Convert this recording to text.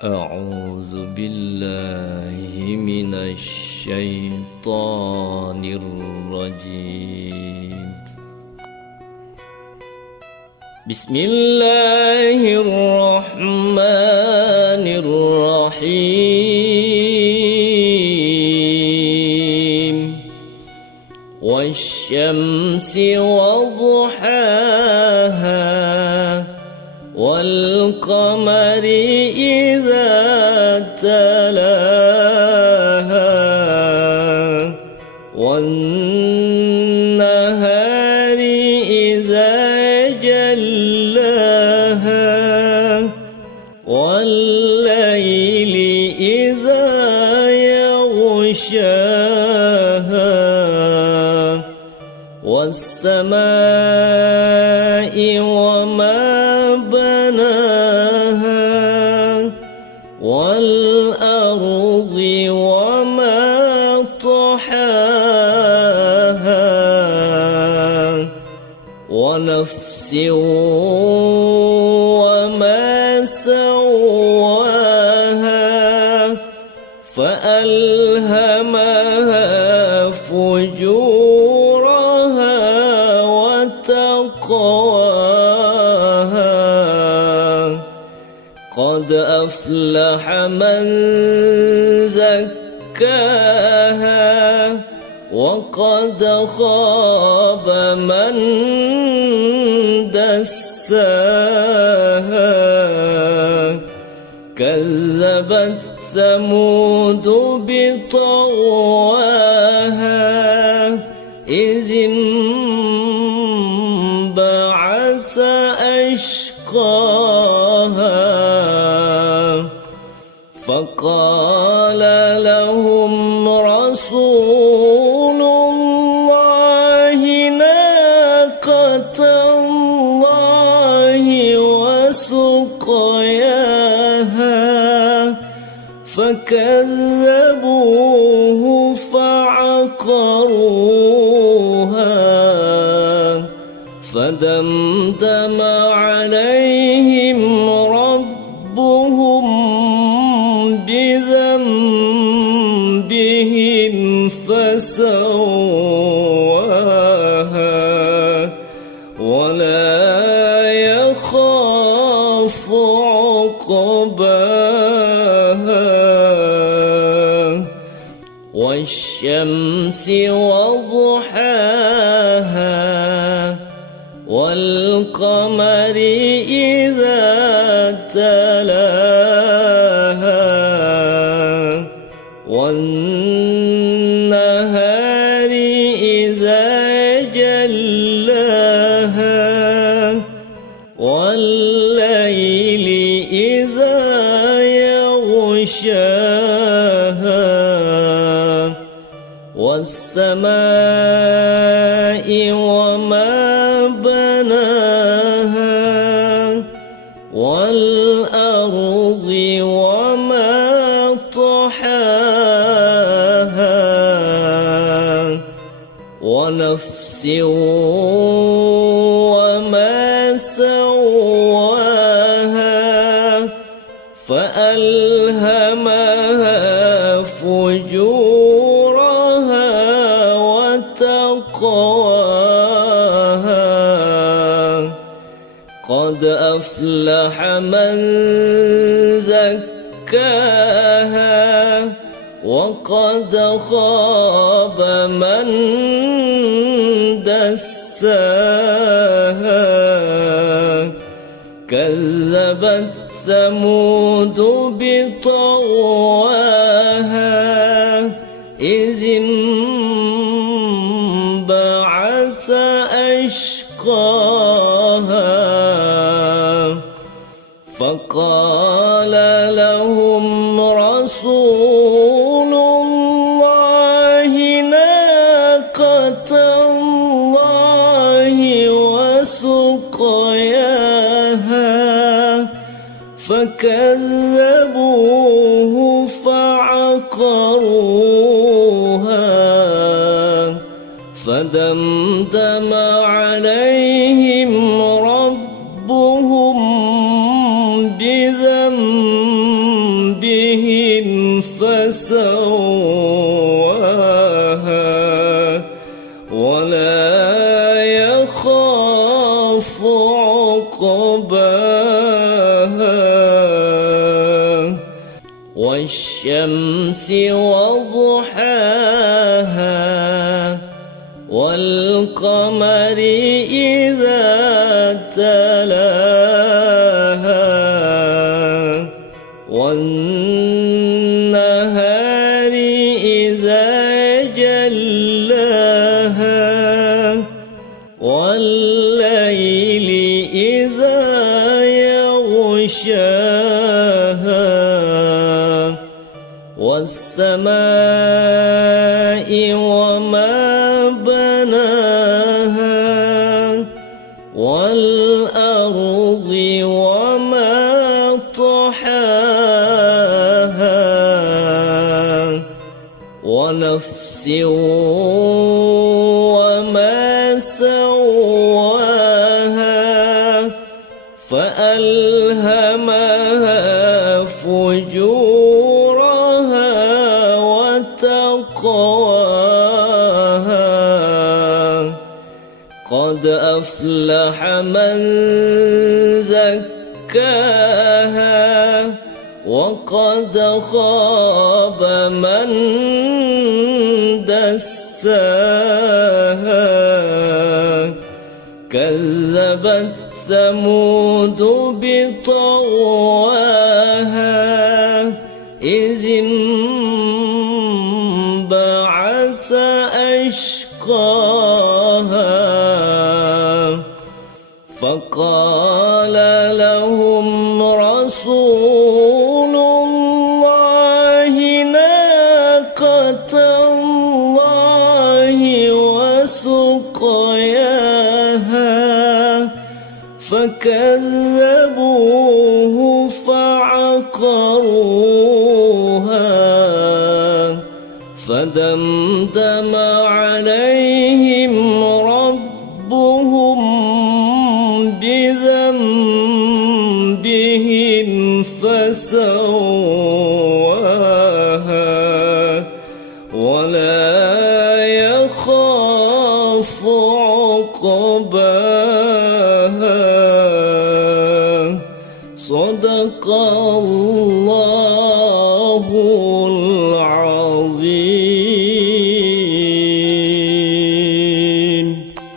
أعوذ بالله من الشيطان الرجيم. بسم الله الرحمن الرحيم. والشمس وضحاها والقمر إذا تلاها والنهار إذا جلاها والليل إذا يغشاها والسماء وما بناها والأرض وما طحاها ونفس وما سواها فألهمها فجورها وتقواها. قد أفلح من زكاها وقد خاب من دساها. كذبت ثمود بطغواها إذ انبعث أشقاها فقال لهم رسول الله ناقة الله وسقياها فكذبوه فعقروها فدمدم عليهم ربهم بذنبهم فسواها ولا يخاف عقباها. والشمس وضحاها والقمر إذا تلاها والنهار إذا جلاها والليل إذا يغشاها والسماء وما بناها والأرض وما طحاها ونفس وما سواها فألهمها فجورها وتقواها. قد أفلح من زكاها وقد خاب من دساها. كذبت ثمود بطغواها إذ انبعث أشقاها فقال لهم رسول الله ناقة الله وسقياها فكذبوه فعقروها فدمدم عليهم ربهم بذنبهم والشمس وضحاها والقمر إذا تلاها والنهار إذا جلاها والليل إذا يغشاها والسماء وما بناها والأرض وما طحاها ونفس وما سواها فألهمها فجورها وتقواها قد أفلح من زكاها وقد خاب من دساها كذبت ثمود بطغواها إذ انبعث أشقاها فقال لهم رسول الله ناقة الله وسقياها فكذبوه فعقروها فدمدم عليهم ربهم بذنبهم فسواها ولا يخاف عقباها صدق الله